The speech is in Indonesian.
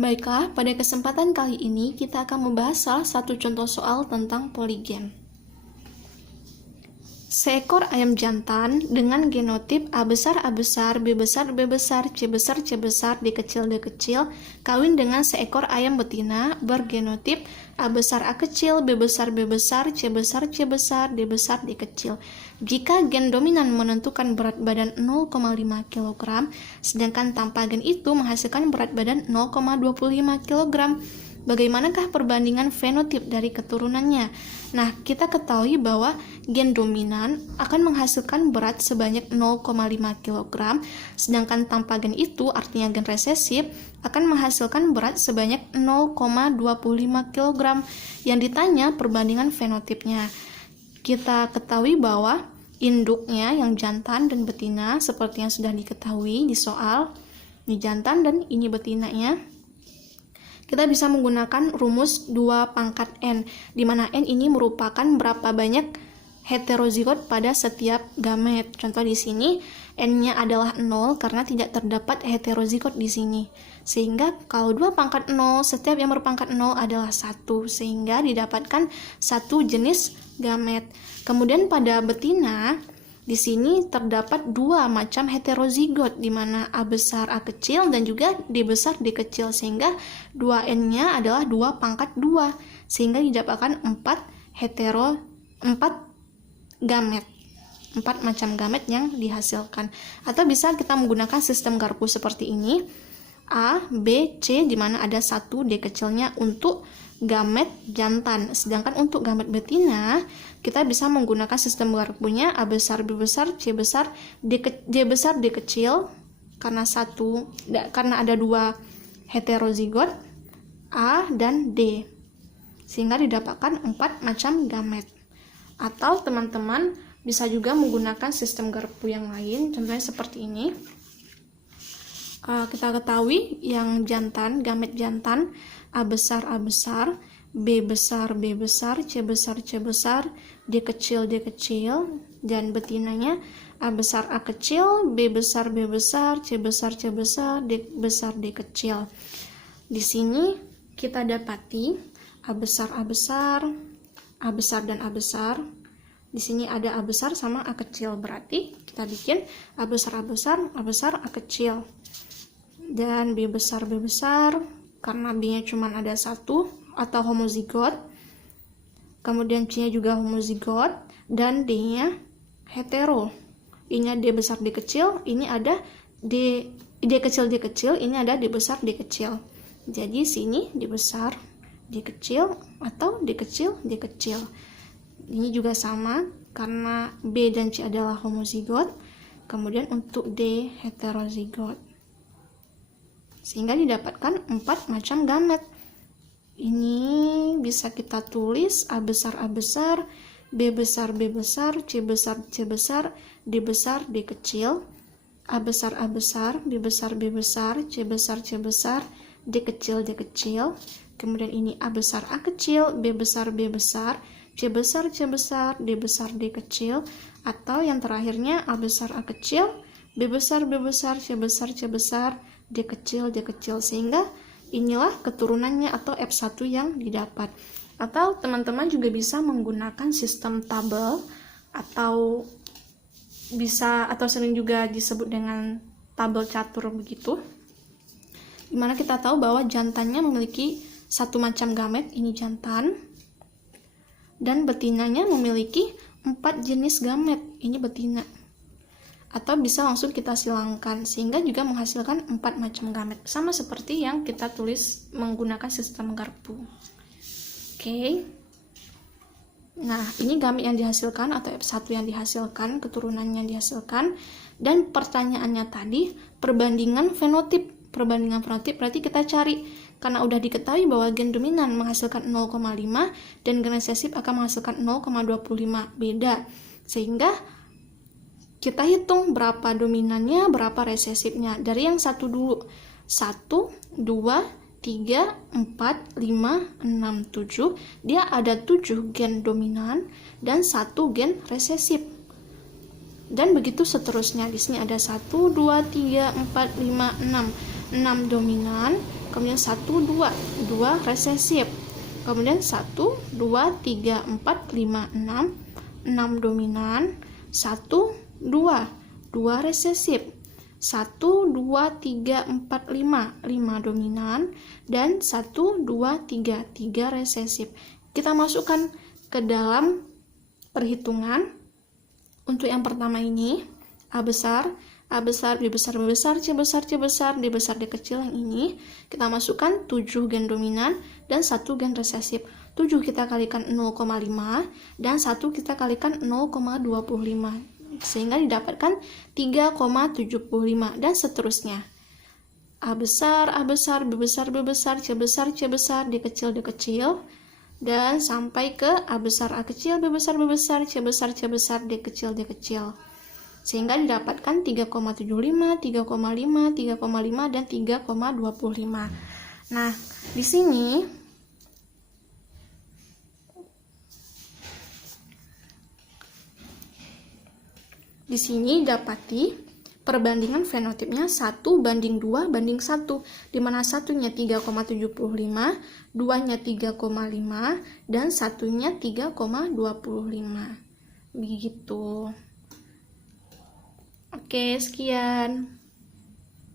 Baiklah, pada kesempatan kali ini kita akan membahas salah satu contoh soal tentang poligen. Seekor ayam jantan dengan genotip A besar A besar, B besar B besar, C besar C besar, D kecil D kecil kawin dengan seekor ayam betina bergenotip A besar A kecil, B besar B besar, C besar C besar, D besar D kecil. Jika gen dominan menentukan berat badan 0,5 kg, sedangkan tanpa gen itu menghasilkan berat badan 0,25 kg. Bagaimanakah perbandingan fenotip dari keturunannya? Nah, kita ketahui bahwa gen dominan akan menghasilkan berat sebanyak 0,5 kg, sedangkan tanpa gen itu, artinya gen resesif, akan menghasilkan berat sebanyak 0,25 kg. Yang ditanya perbandingan fenotipnya. Kita ketahui bahwa induknya yang jantan dan betina seperti yang sudah diketahui di soal, ini jantan dan ini betinanya. Kita bisa menggunakan rumus 2 pangkat N, di mana N ini merupakan berapa banyak heterozigot pada setiap gamet. Contoh di sini, N-nya adalah 0 karena tidak terdapat heterozigot di sini. Sehingga kalau 2 pangkat 0, setiap yang berpangkat 0 adalah 1, sehingga didapatkan satu jenis gamet. Kemudian pada betina, di sini terdapat 2 macam heterozigot, di mana A besar A kecil dan juga D besar D kecil, sehingga 2N-nya adalah 2 pangkat 2, sehingga didapatkan 4 gamet. 4 macam gamet yang dihasilkan. Atau bisa kita menggunakan sistem Garpu seperti ini. A, B, C, di mana ada 1 D kecilnya untuk gamet jantan. Sedangkan untuk gamet betina, kita bisa menggunakan sistem Garpunya A besar B besar, C besar, D besar D kecil karena ada 2 heterozigot A dan D, sehingga didapatkan 4 macam gamet. Atau teman-teman bisa juga menggunakan sistem Garpu yang lain, contohnya seperti ini. Kita ketahui yang jantan, gamet jantan A besar A besar, B besar B besar, C besar C besar, D kecil D kecil, dan betinanya A besar A kecil, B besar B besar, C besar C besar, D besar D kecil. Di sini kita dapati A besar A besar, A besar dan A besar. Di sini ada A besar sama A kecil, berarti kita bikin A besar A besar, A besar A kecil. Dan B besar B besar, karena B-nya cuma ada 1 atau homozigot. Kemudian C-nya juga homozigot dan D-nya hetero. Ini D besar D kecil, ini ada D kecil D kecil, ini ada D besar D kecil. Jadi sini D besar D kecil atau D kecil D kecil. Ini juga sama karena B dan C adalah homozigot. Kemudian untuk D heterozigot. Sehingga didapatkan 4 macam gamet. Ini bisa kita tulis A besar A besar, B besar B besar, C besar C besar, D besar D kecil, A besar A besar, B besar B besar, C besar C besar, D kecil D kecil. Kemudian ini A besar A kecil, B besar B besar, C besar C besar, D besar D kecil. Atau yang terakhirnya A besar A kecil, B besar B besar, C besar C besar, D kecil D kecil, sehingga inilah keturunannya atau F1 yang didapat. Atau teman-teman juga bisa menggunakan sistem tabel atau sering juga disebut dengan tabel catur begitu. Dimana kita tahu bahwa jantannya memiliki 1 macam gamet, ini jantan, dan betinanya memiliki 4 jenis gamet, ini betina. Atau bisa langsung kita silangkan sehingga juga menghasilkan 4 macam gamet, sama seperti yang kita tulis menggunakan sistem Garpu. Oke. Nah, ini gamet yang dihasilkan atau F1 yang dihasilkan, keturunan yang dihasilkan. Dan pertanyaannya tadi perbandingan fenotip. Perbandingan fenotip berarti kita cari, karena udah diketahui bahwa gen dominan menghasilkan 0,5 dan gen resesif akan menghasilkan 0,25, beda. Sehingga kita hitung berapa dominannya, berapa resesifnya. Dari yang satu dulu. 1, 2, 3, 4, 5, 6, 7. Dia ada 7 gen dominan dan 1 gen resesif. Dan begitu seterusnya. Di sini ada 1, 2, 3, 4, 5, 6. 6 dominan kemudian 1, 2, 2 resesif, kemudian 1, 2, 3, 4, 5, 6, 6 dominan, 1, 2, 2 resesif, 1, 2, 3, 4, 5, 5 dominan, dan 1, 2, 3, 3 resesif. Kita masukkan ke dalam perhitungan. Untuk yang pertama ini, A besar, B besar, B besar, C besar, C besar, D besar, D kecil yang ini, kita masukkan 7 gen dominan dan 1 gen resesif. 7 kita kalikan 0,5 dan 1 kita kalikan 0,25. Sehingga didapatkan 3,75 dan seterusnya. A besar, B besar, B besar, C besar, C besar, D kecil, D kecil, dan sampai ke A besar, A kecil, B besar, B besar, C besar, C besar, D kecil, D kecil. Sehingga didapatkan 3,75, 3,5, 3,5, dan 3,25. Nah, di sini dapati perbandingan fenotipnya 1:2:1, di mana satunya 3,75, duanya 3,5, dan satunya 3,25. Begitu. Oke, sekian.